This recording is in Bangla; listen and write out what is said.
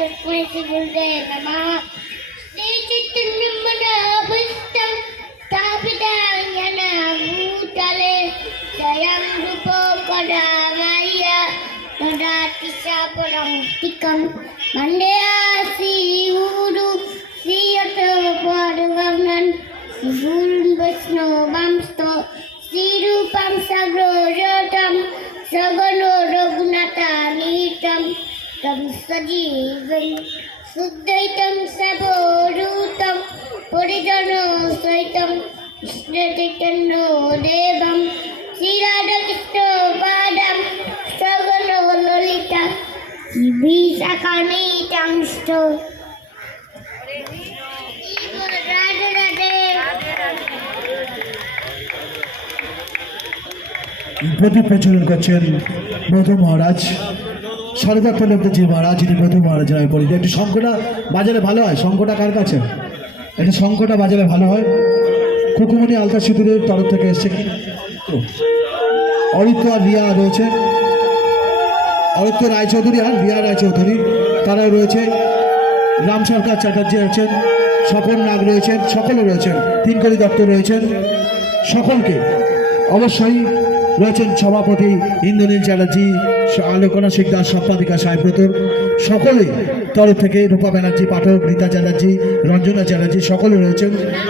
தற்கொலை கொண்டே நம மண்டையாசி ஊடு. சீயத்தோ பாடுவம் நன். வைஷ்ணவம்ஸ்தோ ஸ்ரீரூபம் சகோ ரட்டம் சகலோ ரகுநாதா நீட்டம். श्रीरूपं सगोरतं सगनो रघुनाथानीतं तं सजीवं शुद्धैतं सबोरूतं परिजनसहितं कृष्णचैतन्यो देवं श्रीराधकृष्णपादं सगनो ललिता विशाखानीतांश्च राधे राधे প্রদীপ প্রচলন করছেন মধু মহারাজ সর্বাত্মলব্ধজি মহারাজ, যিনি মধু মহারাজ নামে পরিচিত, একটু শঙ্কটা বাজারে ভালো হয়? শঙ্কটা কার কাছে? একটু শঙ্কটা বাজারে ভালো হয়? কুকুমণি আলতা সিঁদুরের তরফ থেকে এসছে অরিত্র আর রিয়া রয়েছে। অরিত্র রায়চৌধুরী আর রিয়া রায়চৌধুরী, তারাও রয়েছে। রাম সরকার চ্যাটার্জি আছেন, স্বপন নাগ রয়েছেন, সকলে রয়েছেন তিনকলি দত্ত রয়েছেন। সকলকে অবশ্যই রয়েছেন সভাপতি ইন্দ্রনীল চ্যাটার্জি, আলোকনা শিকদার, সম্পাদিকা সাহেব্রতর সকলে তরফ থেকে রূপা ব্যানার্জি, পাঠক রীতা চ্যাটার্জি, রঞ্জনা চ্যাটার্জি, সকলে রয়েছেন।